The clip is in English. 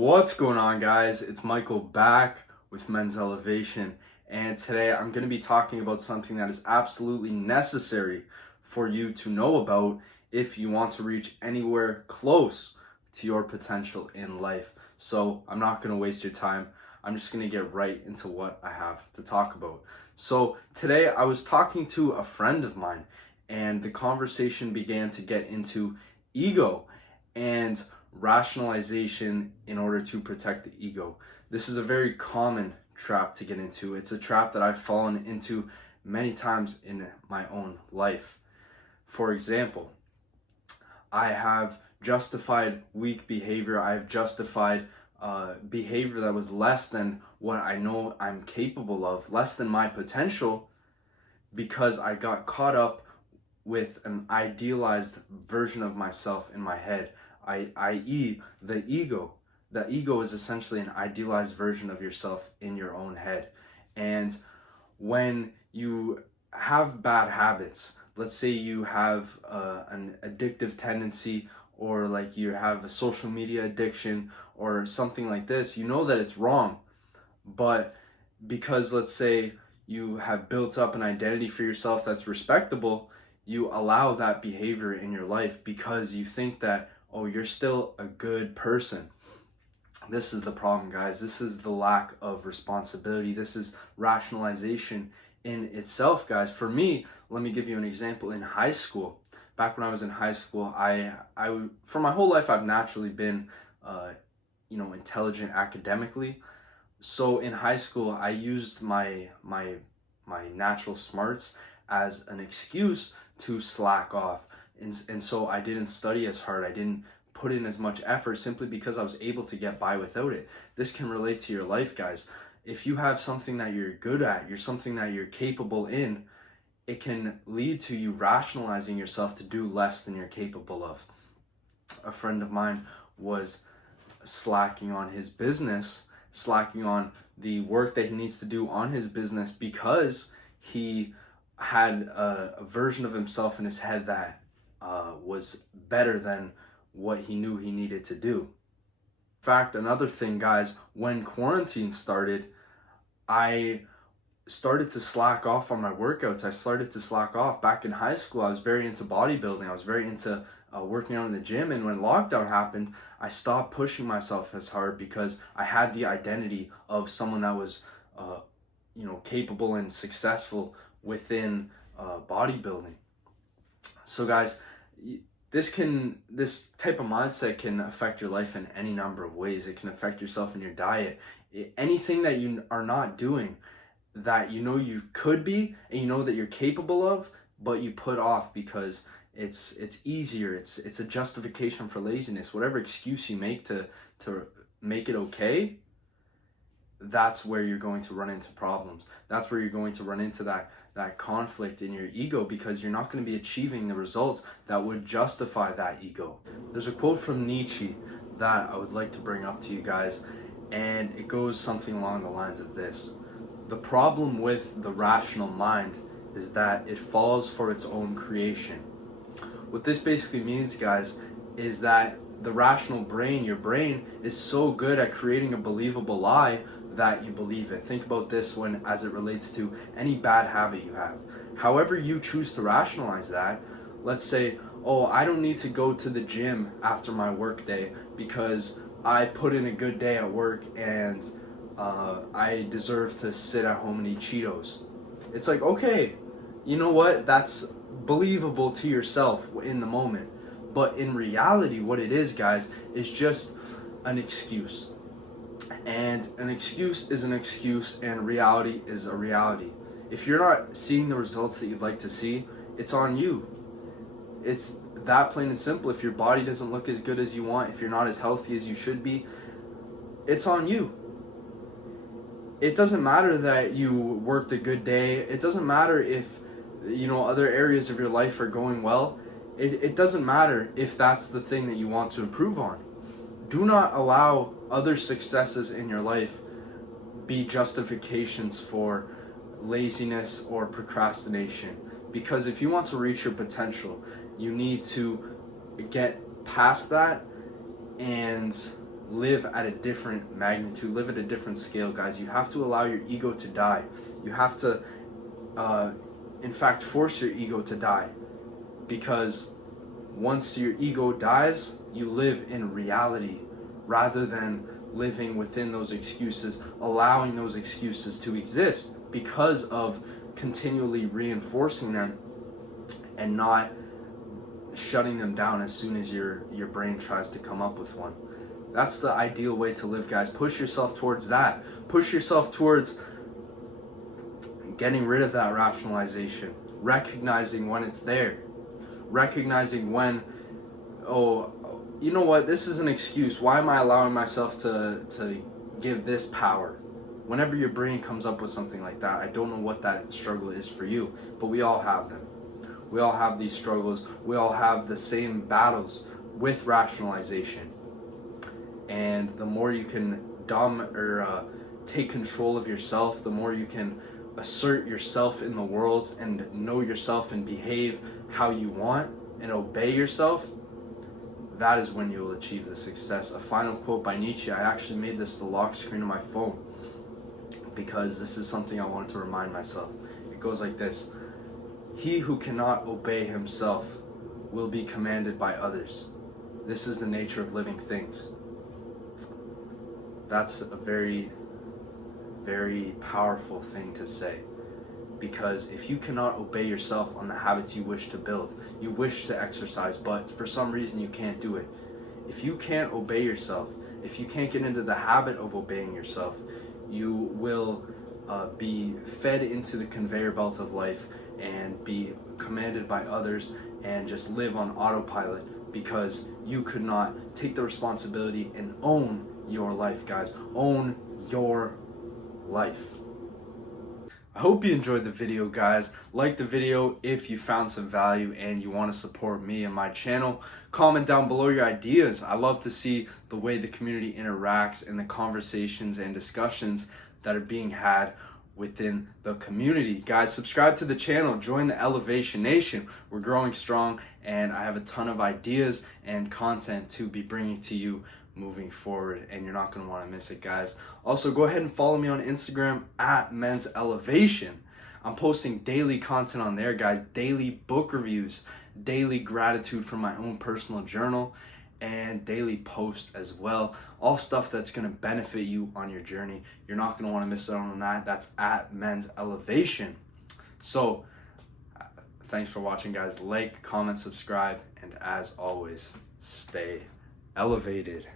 What's going on, guys? It's Michael back with Men's Elevation, and today I'm going to be talking about something that is absolutely necessary for you to know about if you want to reach anywhere close to your potential in life. So I'm not going to waste your time. I'm just going to get right into what I have to talk about. So today I was talking to a friend of mine, and the conversation began to get into ego and rationalization in order to protect the ego. This is a very common trap to get into. It's a trap that I've fallen into many times in my own life. For example, I have justified weak behavior. I have justified behavior that was less than what I know I'm capable of, less than my potential, because I got caught up with an idealized version of myself in my head, i.e. the ego. The ego is essentially an idealized version of yourself in your own head. And when you have bad habits, let's say you have an addictive tendency, or like you have a social media addiction or something like this, you know that it's wrong. But because, let's say, you have built up an identity for yourself that's respectable, you allow that behavior in your life because you think that, oh, you're still a good person. This is the problem, guys. This is the lack of responsibility. This is rationalization in itself, guys. For me, let me give you an example. In high school, back when I was in high school, I for my whole life, I've naturally been, intelligent academically. So in high school, I used my natural smarts as an excuse to slack off. And so I didn't study as hard. I didn't put in as much effort simply because I was able to get by without it. This can relate to your life, guys. If you have something that you're good at, you're something that you're capable in, it can lead to you rationalizing yourself to do less than you're capable of. A friend of mine was slacking on his business, slacking on the work that he needs to do on his business because he had a version of himself in his head that was better than what he knew he needed to do. In fact, another thing, guys, when quarantine started, I started to slack off on my workouts. I started to slack off. Back in high school, I was very into bodybuilding. I was very into working out in the gym. And when lockdown happened, I stopped pushing myself as hard because I had the identity of someone that was, capable and successful within bodybuilding. So, guys, this type of mindset can affect your life in any number of ways. It can affect yourself in your diet. Anything that you are not doing that you know you could be and you know that you're capable of, but you put off because it's easier. It's a justification for laziness. Whatever excuse you make to make it okay, that's where you're going to run into problems. That's where you're going to run into that conflict in your ego, because you're not going to be achieving the results that would justify that ego. There's a quote from Nietzsche that I would like to bring up to you guys, and it goes something along the lines of this: the problem with the rational mind is that it falls for its own creation. What this basically means, guys, is that the rational brain, your brain, is so good at creating a believable lie that you believe it. Think about this as it relates to any bad habit you have. However you choose to rationalize that, let's say, oh, I don't need to go to the gym after my work day because I put in a good day at work and I deserve to sit at home and eat Cheetos. It's like, okay, you know what? That's believable to yourself in the moment. But in reality, what it is, guys, is just an excuse. And an excuse is an excuse, and reality is a reality. If you're not seeing the results that you'd like to see, it's on you. It's that plain and simple. If your body doesn't look as good as you want, if you're not as healthy as you should be, it's on you. It doesn't matter that you worked a good day. It doesn't matter if other areas of your life are going well. It doesn't matter if that's the thing that you want to improve on. Do not allow other successes in your life be justifications for laziness or procrastination. Because if you want to reach your potential, you need to get past that and live at a different magnitude, live at a different scale, guys. You have to allow your ego to die. You have to, in fact, force your ego to die, because once your ego dies, you live in reality rather than living within those excuses, allowing those excuses to exist because of continually reinforcing them and not shutting them down as soon as your brain tries to come up with one. That's the ideal way to live, guys. Push yourself towards that. Push yourself towards getting rid of that rationalization, recognizing when it's there, recognizing when, oh, you know what, this is an excuse. Why am I allowing myself to give this power? Whenever your brain comes up with something like that, I don't know what that struggle is for you, but we all have them. We all have these struggles. We all have the same battles with rationalization. And the more you can take control of yourself, the more you can assert yourself in the world and know yourself and behave how you want and obey yourself, that is when you will achieve the success. A final quote by Nietzsche. I actually made this the lock screen of my phone because this is something I wanted to remind myself. It goes like this: he who cannot obey himself will be commanded by others. This is the nature of living things. That's a very, very powerful thing to say, because if you cannot obey yourself on the habits you wish to build, you wish to exercise, but for some reason you can't do it. If you can't obey yourself, if you can't get into the habit of obeying yourself, you will be fed into the conveyor belt of life and be commanded by others and just live on autopilot, because you could not take the responsibility and own your life, guys. Own your life. I hope you enjoyed the video, guys. Like the video if you found some value and you want to support me and my channel. Comment down below your ideas. I love to see the way the community interacts and the conversations and discussions that are being had within the community. Guys, subscribe to the channel. Join the Elevation Nation. We're growing strong, and I have a ton of ideas and content to be bringing to you moving forward, and you're not going to want to miss it, guys. Also, go ahead and follow me on Instagram at Men's Elevation. I'm posting daily content on there, guys. Daily book reviews, daily gratitude from my own personal journal, and daily posts as well. All stuff that's going to benefit you on your journey. You're not going to want to miss out on that. That's at Men's Elevation. So, thanks for watching, guys. Like, comment, subscribe, and as always, stay elevated.